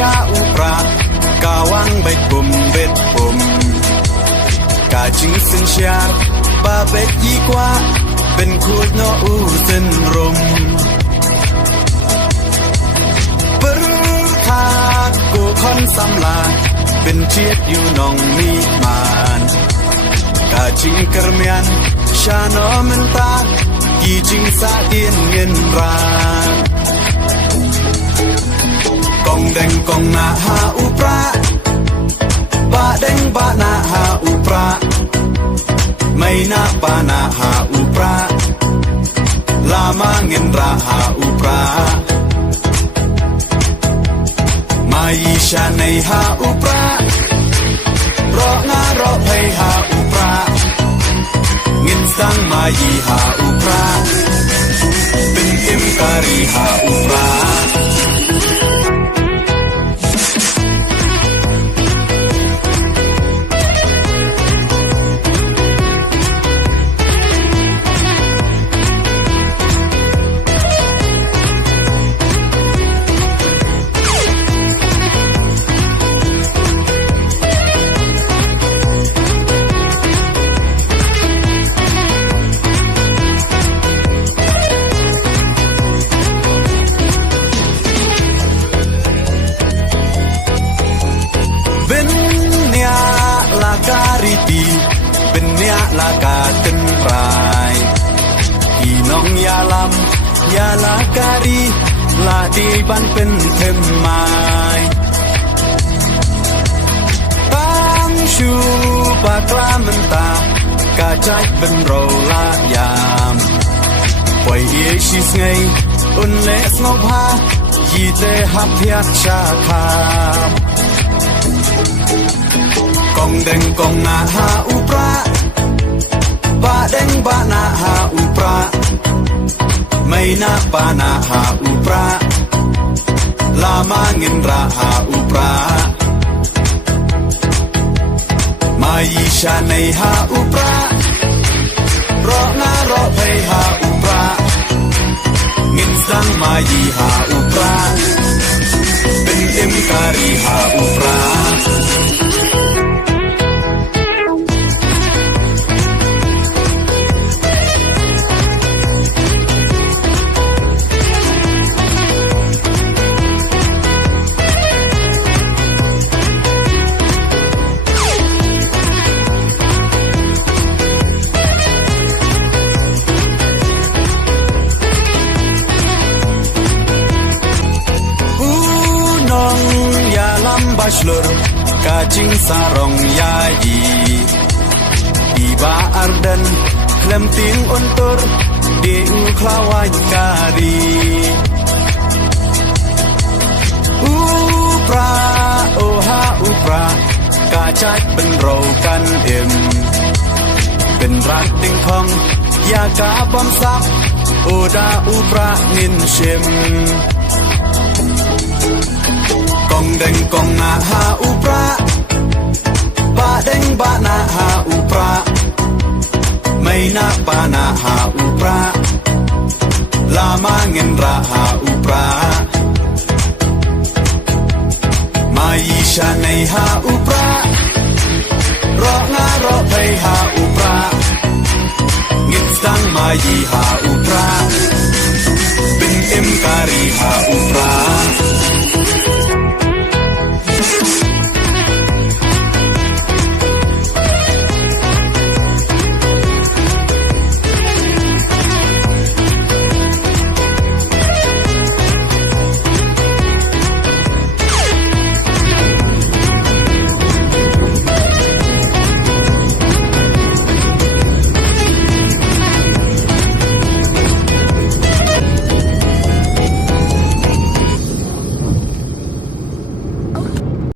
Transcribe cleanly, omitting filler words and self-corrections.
ยาอุปรากาวังใบปุ่มเบ็ดปุ่มกาจิงสินชาบาเบ็ดยี่กว่าเป็นคูดโนอูเส้นรมปรึคากูคอนสำลาเป็นเชียดอยู่นองมีมานกาจิงกระเมียนชาโนมันตากีจิงสาเดียนเงินรากองแดงกองนาหาอุปราบาแดงบานาหาอุปราไม่นาปานาหาอุปราลามาเงินราหาอุปรามายีชาในหาอุปรารองารอให้หาอุปราเงินสังมายีหาอุปราเป็นเอ็มการีหาอุปราเป็นเนียลากาตึนปลายพี่น้องยาลำยาลาการีลาดีบันเป็นเทมไม้ตั้งชูปากลามันตากาใจเป็นโรลายามปล่อยเอชิสไงอุ่นเล็กงบฮายีเตหับเพียชาคากองแดงกองนาหาอุปราบาแดงบานาหาอุปราไม่นาปานาหาอุปราลามาเงินราหาอุปรามายีชาในหาอุปรารองารอให้หาอุปราเงินสังมายีหาอุปราเป็นเอ็มการีหาอุปรากาจิงสารองยายีอีบาอาร์ดันเคลมติงอุนตุรดีอุคลาวายการีอุปราโอฮาอุปรากาจัดเป็นโรกันเอ็มเป็นรักติงทองยากาบอมซักโอดาอุปรานินเชมกองแดงกองนาหาอุปราบาแดงบานาหาอุปราไม่นาปานาหาอุปราลามาเงินราหาอุปรามายีชาในหาอุปรารองารอให้หาอุปราเงินสังมายีหาอุปราเป็นเอ็มการีหาอุ